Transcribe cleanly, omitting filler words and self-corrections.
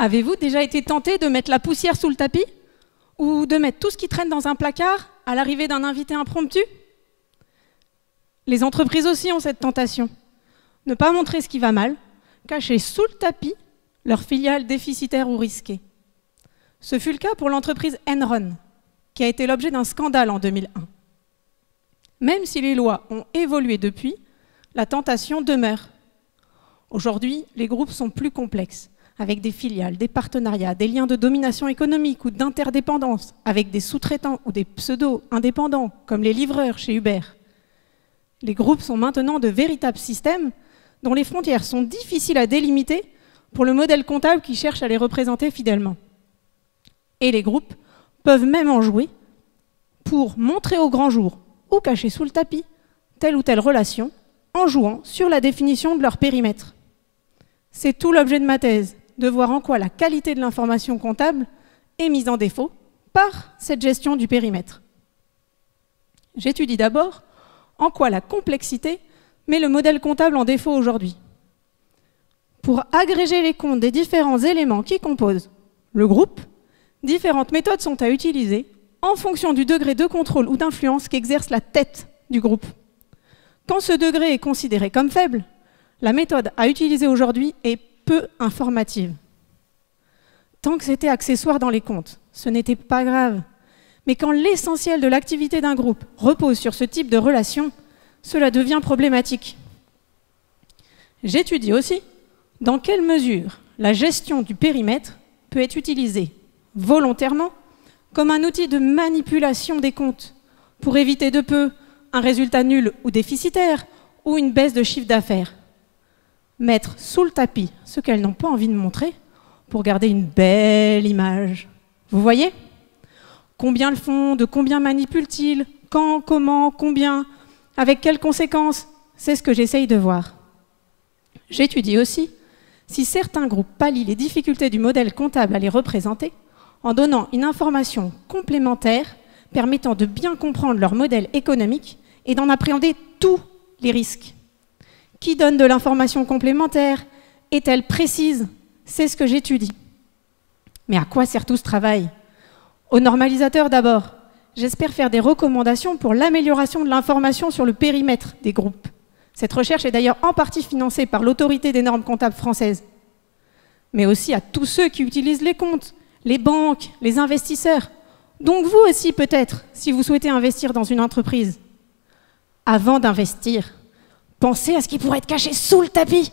Avez-vous déjà été tenté de mettre la poussière sous le tapis? Ou de mettre tout ce qui traîne dans un placard à l'arrivée d'un invité impromptu? Les entreprises aussi ont cette tentation. Ne pas montrer ce qui va mal, cacher sous le tapis leurs filiales déficitaires ou risquées. Ce fut le cas pour l'entreprise Enron, qui a été l'objet d'un scandale en 2001. Même si les lois ont évolué depuis, la tentation demeure. Aujourd'hui, les groupes sont plus complexes, avec des filiales, des partenariats, des liens de domination économique ou d'interdépendance, avec des sous-traitants ou des pseudo-indépendants, comme les livreurs chez Uber. Les groupes sont maintenant de véritables systèmes dont les frontières sont difficiles à délimiter pour le modèle comptable qui cherche à les représenter fidèlement. Et les groupes peuvent même en jouer pour montrer au grand jour ou cacher sous le tapis telle ou telle relation en jouant sur la définition de leur périmètre. C'est tout l'objet de ma thèse, de voir en quoi la qualité de l'information comptable est mise en défaut par cette gestion du périmètre. J'étudie d'abord en quoi la complexité met le modèle comptable en défaut aujourd'hui. Pour agréger les comptes des différents éléments qui composent le groupe, différentes méthodes sont à utiliser en fonction du degré de contrôle ou d'influence qu'exerce la tête du groupe. Quand ce degré est considéré comme faible, la méthode à utiliser aujourd'hui est peu informative. Tant que c'était accessoire dans les comptes, ce n'était pas grave. Mais quand l'essentiel de l'activité d'un groupe repose sur ce type de relation, cela devient problématique. J'étudie aussi dans quelle mesure la gestion du périmètre peut être utilisée volontairement comme un outil de manipulation des comptes pour éviter de peu un résultat nul ou déficitaire ou une baisse de chiffre d'affaires. Mettre sous le tapis ce qu'elles n'ont pas envie de montrer pour garder une belle image. Vous voyez? Combien le font? De combien manipulent-ils? Quand? Comment? Combien? Avec quelles conséquences? C'est ce que j'essaye de voir. J'étudie aussi si certains groupes pallient les difficultés du modèle comptable à les représenter en donnant une information complémentaire permettant de bien comprendre leur modèle économique et d'en appréhender tous les risques. Qui donne de l'information complémentaire? Est-elle précise? C'est ce que j'étudie. Mais à quoi sert tout ce travail? Aux normalisateurs d'abord. J'espère faire des recommandations pour l'amélioration de l'information sur le périmètre des groupes. Cette recherche est d'ailleurs en partie financée par l'autorité des normes comptables françaises. Mais aussi à tous ceux qui utilisent les comptes, les banques, les investisseurs. Donc vous aussi peut-être, si vous souhaitez investir dans une entreprise. Avant d'investir, pensez à ce qui pourrait être caché sous le tapis.